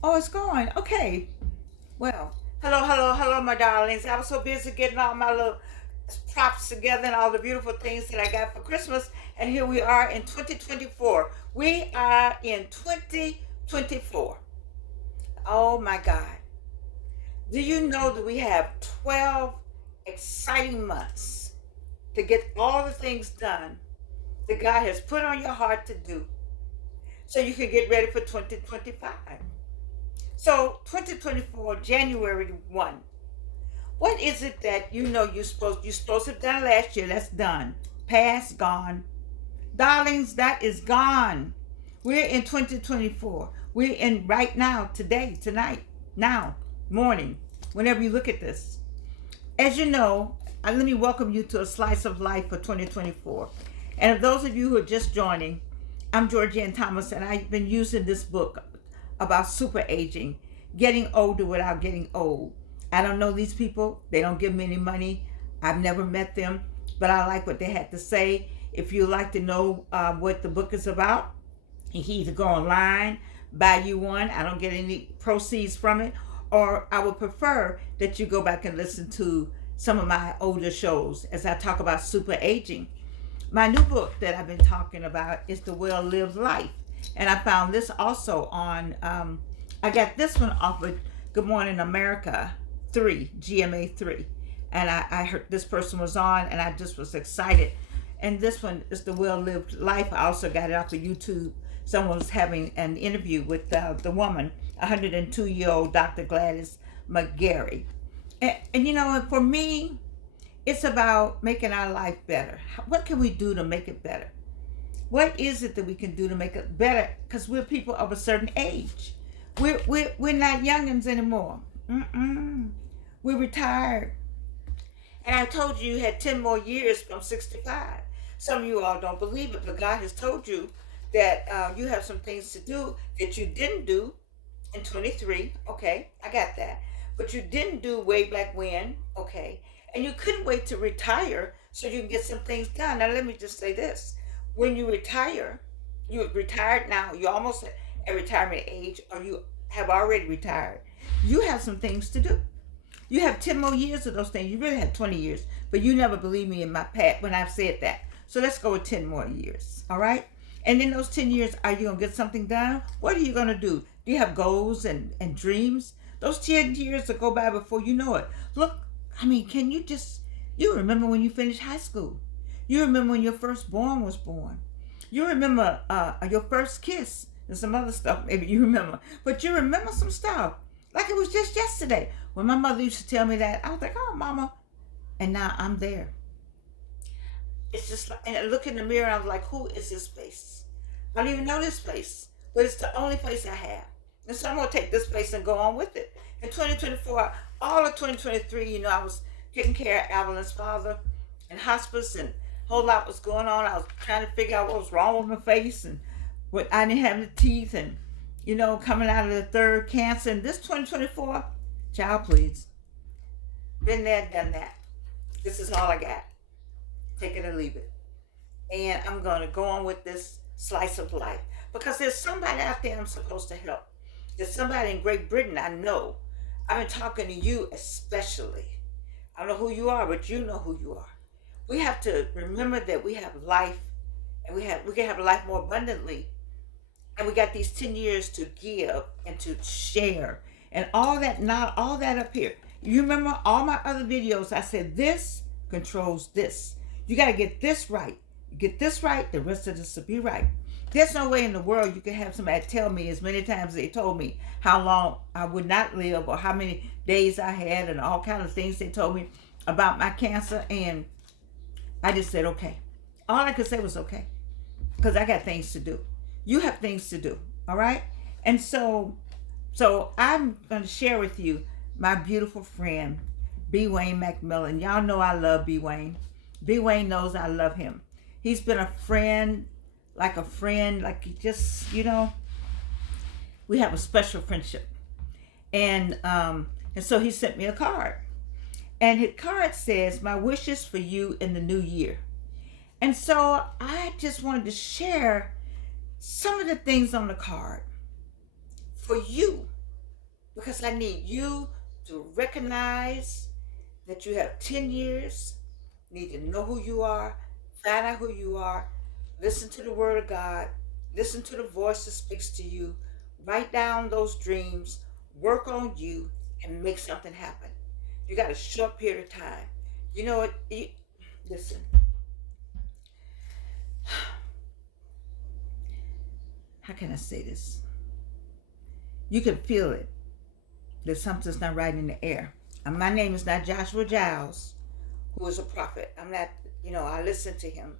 Oh, it's going. Okay. Well, hello, hello, hello, my darlings. I was so busy getting all my little props together and all the beautiful things that I got for Christmas. And here we are in 2024. We are in 2024. Oh my God. Do you know that we have 12 exciting months to get all the things done that God has put on your heart to do so you can get ready for 2025? So 2024, January 1. What is it that you're supposed to have done last year? That's done. Past, gone. Darlings, that is gone. We're in 2024. We're in right now, today, tonight, now, morning, whenever you look at this. As you know, let me welcome you to a slice of life for 2024. And of those of you who are just joining, I'm Georgianne Thomas, and I've been using this book about super aging, getting older without getting old. I don't know these people. They don't give me any money. I've never met them, but I like what they had to say. If you'd like to know what the book is about, you can either go online, buy you one. I don't get any proceeds from it. Or I would prefer that you go back and listen to some of my older shows as I talk about super aging. My new book that I've been talking about is The Well Lived Life. And I found this also on, I got this one off of Good Morning America 3, GMA 3. And I heard this person was on, and I just was excited. And this one is The Well Lived Life. I also got it off of YouTube. Someone was having an interview with the woman, 102-year-old Dr. Gladys McGarry. And you know, for me, it's about making our life better. What can we do to make it better? What is it that we can do to make it better? Because we're people of a certain age. We're not youngins anymore. Mm-mm. We're retired. And I told you you had 10 more years from 65. Some of you all don't believe it, but God has told you that you have some things to do that you didn't do in 23. Okay, I got that. But you didn't do way back when. Okay. And you couldn't wait to retire so you can get some things done. Now, let me just say this. When you retire, you're retired now, you're almost at retirement age, or you have already retired. You have some things to do. You have 10 more years of those things. You really have 20 years, but you never believe me in my past when I've said that. So let's go with 10 more years. All right. And in those 10 years, are you going to get something done? What are you going to do? Do you have goals and dreams? Those 10 years will go by before you know it. Look, I mean, you remember when you finished high school. You remember when your firstborn was born. You remember your first kiss and some other stuff maybe you remember. But you remember some stuff like it was just yesterday. When my mother used to tell me that, I was like, oh, mama. And now I'm there. It's just like, and I look in the mirror, I was like, who is this place? I don't even know this place, but it's the only place I have. And so I'm going to take this place and go on with it. In 2024, all of 2023, you know, I was taking care of Evelyn's father in hospice, and a whole lot was going on. I was trying to figure out what was wrong with my face and what I didn't have the teeth, and, you know, coming out of the third cancer. And this 2024, child, please. Been there, done that. This is all I got. Take it or leave it. And I'm going to go on with this slice of life because there's somebody out there I'm supposed to help. There's somebody in Great Britain I know. I've been talking to you especially. I don't know who you are, but you know who you are. We have to remember that we have life, and we can have life more abundantly. And we got these 10 years to give and to share and all that, not all that up here. You remember all my other videos, I said this controls this. You got to get this right. You get this right, the rest of this will be right. There's no way in the world you can have somebody tell me as many times they told me how long I would not live or how many days I had and all kinds of things they told me about my cancer. And I just said, okay. All I could say was okay because I got things to do. You have things to do. All right. And so I'm going to share with you my beautiful friend, B. Wayne McMillan. Y'all know I love B. Wayne. B. Wayne knows I love him. He's been a friend, like he just, you know, we have a special friendship. And so he sent me a card. And his card says, my wishes for you in the new year. And so I just wanted to share some of the things on the card for you. because I need you to recognize that you have 10 years, need to know who you are, find out who you are, listen to the word of God, listen to the voice that speaks to you, write down those dreams, work on you, and make something happen. You got a short period of time. You know what? Listen, how can I say this? You can feel it, that something's not right in the air. And my name is not Joshua Giles, who is a prophet. I'm not, I listen to him.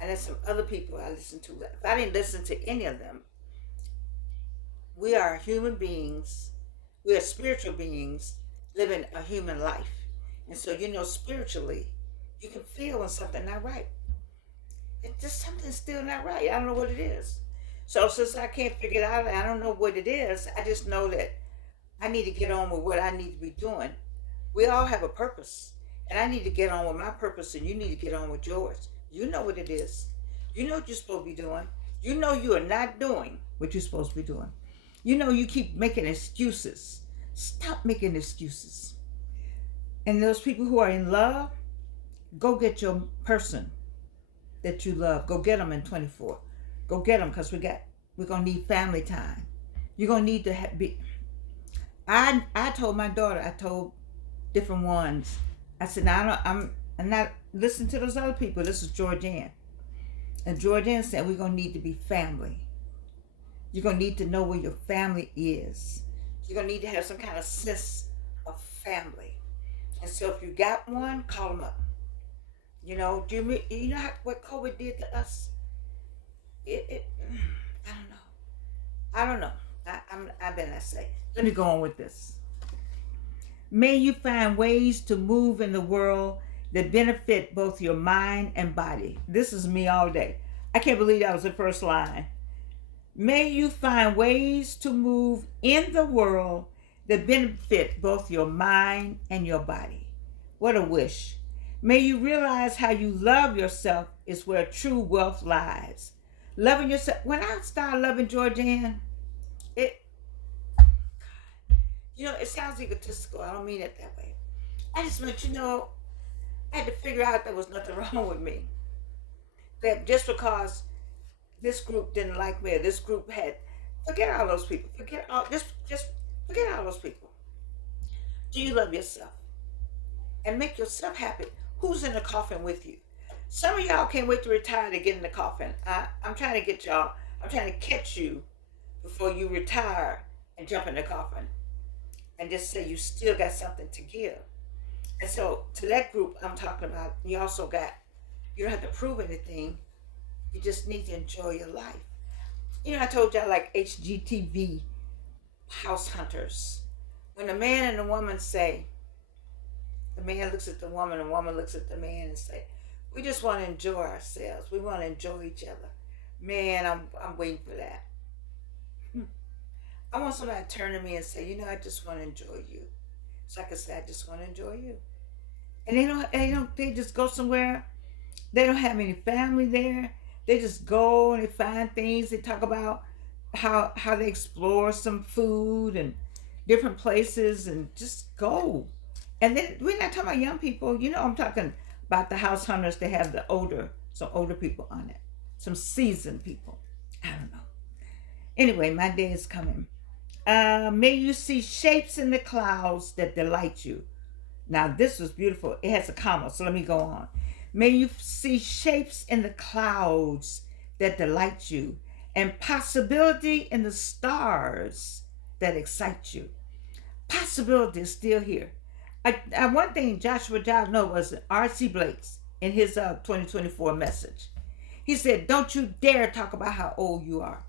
And there's some other people I listen to. If I didn't listen to any of them, we are human beings. We are spiritual beings living a human life. And so, spiritually, you can feel when something's not right. It's just something's still not right. I don't know what it is. So since I can't figure it out, I don't know what it is. I just know that I need to get on with what I need to be doing. We all have a purpose. And I need to get on with my purpose, and you need to get on with yours. You know what it is. You know what you're supposed to be doing. You know you are not doing what you're supposed to be doing. You know you keep making excuses. Stop making excuses. And those people who are in love, go get your person that you love. Go get them in 24. Go get them, because we're going to need family time. You're going to need to be. I told my daughter, I told different ones, I said, now I'm not listening to those other people. This is Georgianne. And Georgianne said, we're going to need to be family. You're going to need to know where your family is. You're going to need to have some kind of sense of family. And so if you got one, call them up. Do you know what COVID did to us? I don't know. I better not say. Let me go on with this. May you find ways to move in the world that benefit both your mind and body. This is me all day. I can't believe that was the first line. May you find ways to move in the world that benefit both your mind and your body. What a wish. May you realize how you love yourself is where true wealth lies. Loving yourself. When I started loving Georgianne, it sounds egotistical. I don't mean it that way. I just meant, I had to figure out there was nothing wrong with me. That just because this group didn't like me, or this group forget all those people. Forget all those people. Do you love yourself? And make yourself happy. Who's in the coffin with you? Some of y'all can't wait to retire to get in the coffin. I'm trying to get y'all. I'm trying to catch you before you retire and jump in the coffin. And just say you still got something to give. And so to that group I'm talking about, you don't have to prove anything. You just need to enjoy your life. I told y'all like HGTV house hunters. When the man and the woman say, the man looks at the woman and the woman looks at the man and say, we just want to enjoy ourselves. We want to enjoy each other. Man, I'm waiting for that. I want somebody to turn to me and say, I just want to enjoy you. So I can say, I just want to enjoy you. And they just go somewhere. They don't have any family there. They just go and they find things. They talk about how they explore some food and different places and just go. And then we're not talking about young people. I'm talking about the house hunters. They have some older people on it. Some seasoned people. I don't know. Anyway, my day is coming. May you see shapes in the clouds that delight you. Now, this was beautiful. It has a comma, so let me go on. May you see shapes in the clouds that delight you, and possibility in the stars that excite you. Possibility is still here. One thing Joshua Giles knows was R.C. Blake's in his 2024 message. He said, don't you dare talk about how old you are.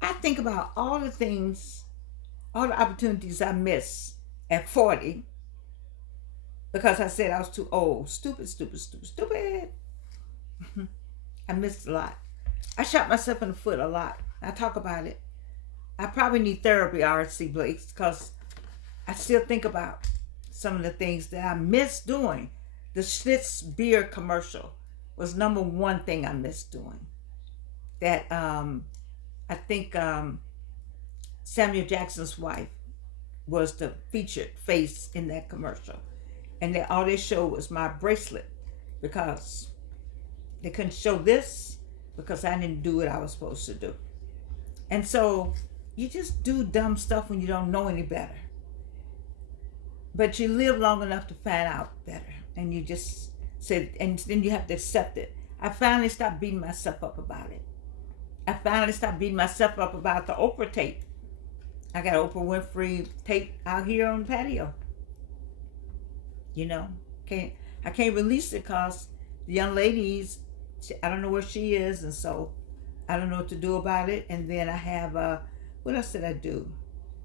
I think about all the things, all the opportunities I missed at 40 because I said I was too old. Stupid. I missed a lot. I shot myself in the foot a lot. I talk about it. I probably need therapy, R.C. Blake, because I still think about some of the things that I missed doing. The Schlitz beer commercial was number one thing I missed doing. That I think Samuel Jackson's wife, was the featured face in that commercial. And all they showed was my bracelet because they couldn't show this because I didn't do what I was supposed to do. And so you just do dumb stuff when you don't know any better. But you live long enough to find out better. And you just said, and then you have to accept it. I finally stopped beating myself up about it. I finally stopped beating myself up about the Oprah tape. I got Oprah Winfrey tape out here on the patio. You know, I can't release it because the young ladies, I don't know where she is, and so I don't know what to do about it. And then I have, what else did I do?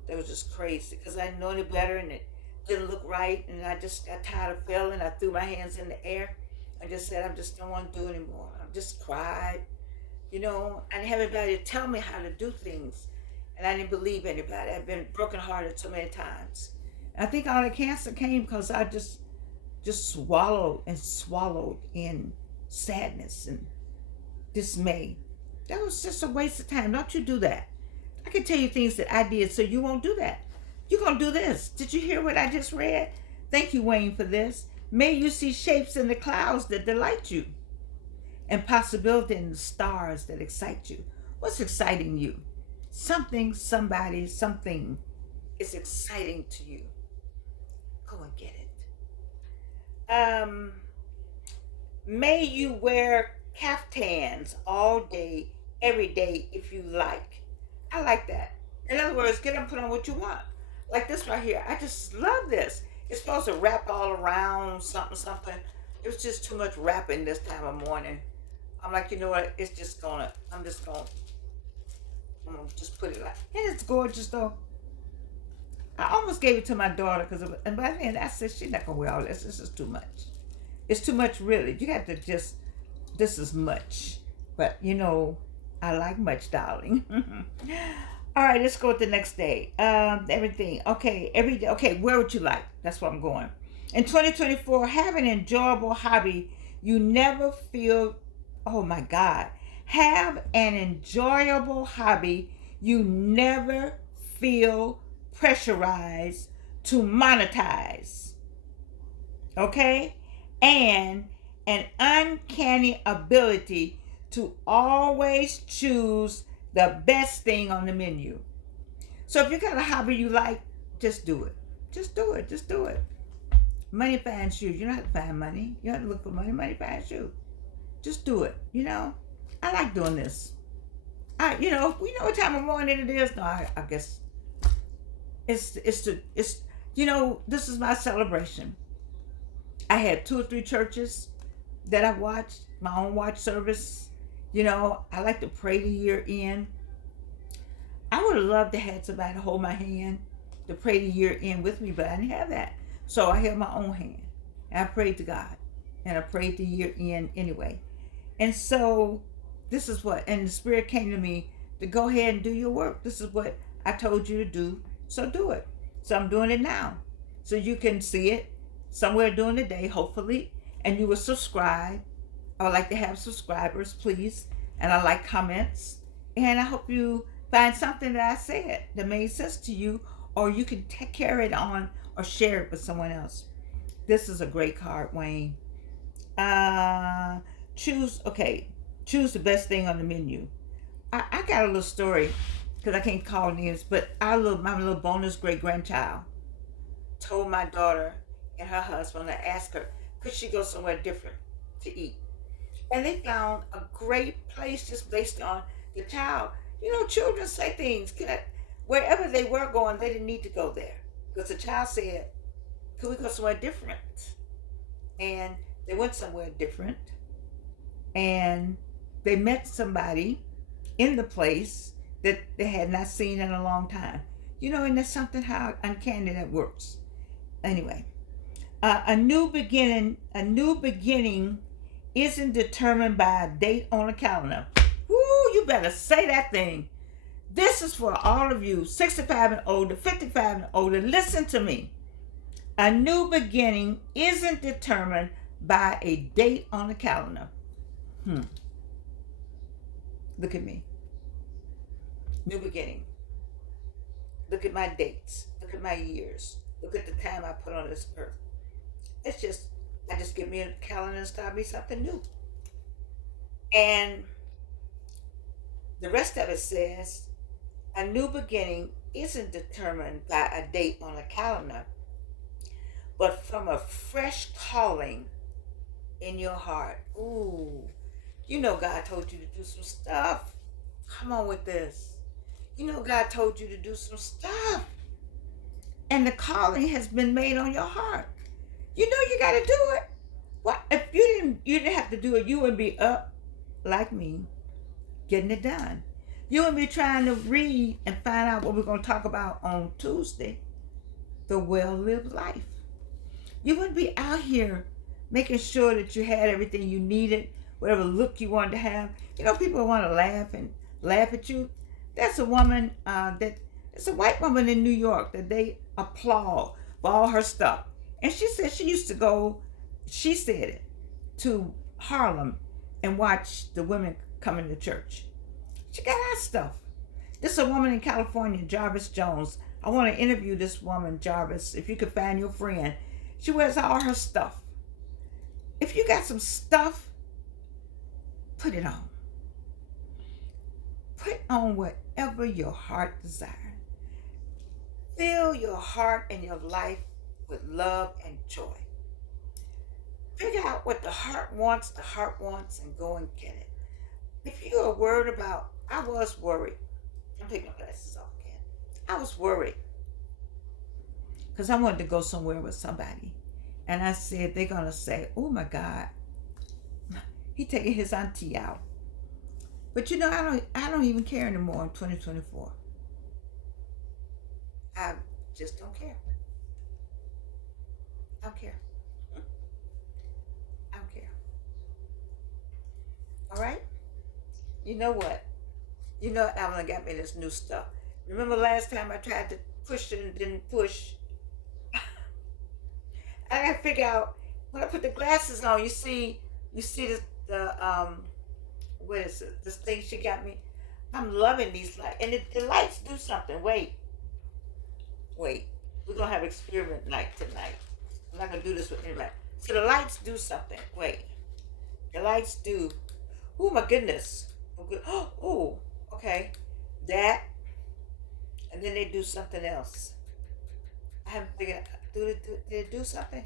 That was just crazy because I didn't know any better and it didn't look right. And I just got tired of failing. I threw my hands in the air. I just said, I just don't want to do it anymore. I just cried. You know, I didn't have anybody to tell me how to do things. And I didn't believe anybody. I've been brokenhearted so many times. And I think all the cancer came because I just swallowed in sadness and dismay. That was just a waste of time. Don't you do that. I can tell you things that I did so you won't do that. You're going to do this. Did you hear what I just read? Thank you, Wayne, for this. May you see shapes in the clouds that delight you and possibility in the stars that excite you. What's exciting you? Something, somebody, something is exciting to you. Go and get it. May you wear caftans all day, every day if you like. I like that. In other words, get and put on what you want. Like this right here. I just love this. It's supposed to wrap all around something. It was just too much wrapping this time of morning. I'm like, you know what? I'm just gonna just put it like, and it's gorgeous though. I almost gave it to my daughter and by then I said she's not gonna wear all this. This is too much. It's too much, really. You have to just. This is much, but you know, I like much, darling. All right, let's go with the next day. Everything. Okay, every day. Okay, where would you like? That's where I'm going. In 2024, have an enjoyable hobby. You never feel. Oh my God. Have an enjoyable hobby. You never feel pressurized to monetize. Okay? And an uncanny ability to always choose the best thing on the menu. So if you got a hobby you like, just do it. Just do it. Just do it. Money finds you. You don't have to find money. You don't have to look for money. Money finds you. Just do it. You know, I like doing this. We know what time of morning it is. No, I guess it's this is my celebration. I had 2 or 3 churches that I watched, my own watch service. You know, I like to pray the year in. I would have loved to have somebody to hold my hand to pray the year in with me, but I didn't have that. So I held my own hand. And I prayed to God. And I prayed the year in anyway. And so this is and the Spirit came to me to go ahead and do your work. This is what I told you to do. So do it. So I'm doing it now. So you can see it somewhere during the day, hopefully. And you will subscribe. I would like to have subscribers, please. And I like comments. And I hope you find something that I said that made sense to you, or you can carry it on or share it with someone else. This is a great card, Wayne. Choose the best thing on the menu. I got a little story because I can't call names, but my little bonus great grandchild told my daughter and her husband to ask her, could she go somewhere different to eat? And they found a great place just based on the child. You know, children say things. Wherever they were going, they didn't need to go there. Because the child said, could we go somewhere different? And they went somewhere different. And they met somebody in the place that they had not seen in a long time. You know, and that's something how uncanny that works. Anyway, a new beginning isn't determined by a date on a calendar. Woo, you better say that thing. This is for all of you, 65 and older, 55 and older. Listen to me. A new beginning isn't determined by a date on the calendar. Look at me. New beginning. Look at my dates. Look at my years. Look at the time I put on this earth. It's just, I just get me a calendar and start me something new. And the rest of it says, a new beginning isn't determined by a date on a calendar, but from a fresh calling in your heart. Ooh, you know God told you to do some stuff. Come on with this. You know God told you to do some stuff. And the calling has been made on your heart. You know you got to do it. What if you didn't have to do it, you would be up like me, getting it done. You would be trying to read and find out what we're going to talk about on Tuesday, the well-lived life. You wouldn't be out here making sure that you had everything you needed, whatever look you wanted to have. You know, people want to laugh at you. There's a woman it's a white woman in New York that they applaud for all her stuff. And she said she used to go, she said it, to Harlem and watch the women come into church. She got our stuff. This is a woman in California, Jarvis Jones. I want to interview this woman, Jarvis, if you could find your friend. She wears all her stuff. If you got some stuff, put it on. Put on whatever your heart desires. Fill your heart and your life with love and joy. Figure out what the heart wants, and go and get it. If you are worried about, I was worried. I'm taking my glasses off again. I was worried because I wanted to go somewhere with somebody. And I said, they're going to say, oh my God, he taking his auntie out. But you know, I don't even care anymore in 2024. I just don't care. I don't care. I don't care. All right? You know what? You know Evelyn got me this new stuff. Remember last time I tried to push it and didn't push? I gotta figure out when I put the glasses on. You see what is it? This thing she got me. I'm loving these lights, and the lights do something. Wait, we're gonna have experiment night tonight. I'm not gonna do this with anybody. So the lights do something. Wait, the lights do. Oh my goodness. Oh, okay. That, and then they do something else. I haven't figured out. Did it do something?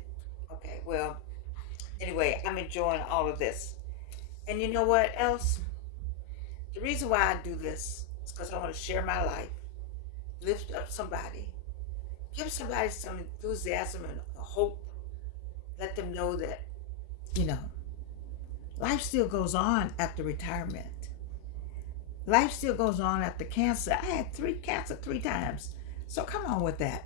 Okay, well, anyway, I'm enjoying all of this. And you know what else? The reason why I do this is because I want to share my life, lift up somebody, give somebody some enthusiasm and a hope, let them know that, you know, life still goes on after retirement. Life still goes on after cancer. I had cancer 3 times. So come on with that.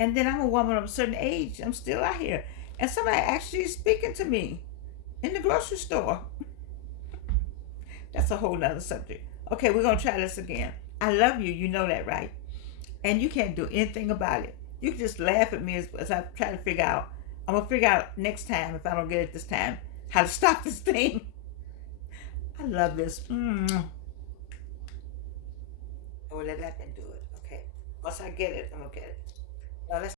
And then I'm a woman of a certain age. I'm still out here. And somebody actually speaking to me in the grocery store. That's a whole nother subject. Okay, we're going to try this again. I love you. You know that, right? And you can't do anything about it. You can just laugh at me as I try to figure out. I'm going to figure out next time, if I don't get it this time, how to stop this thing. I love this. I will let that do it. Okay. Once I get it, I'm going to get it. Now let's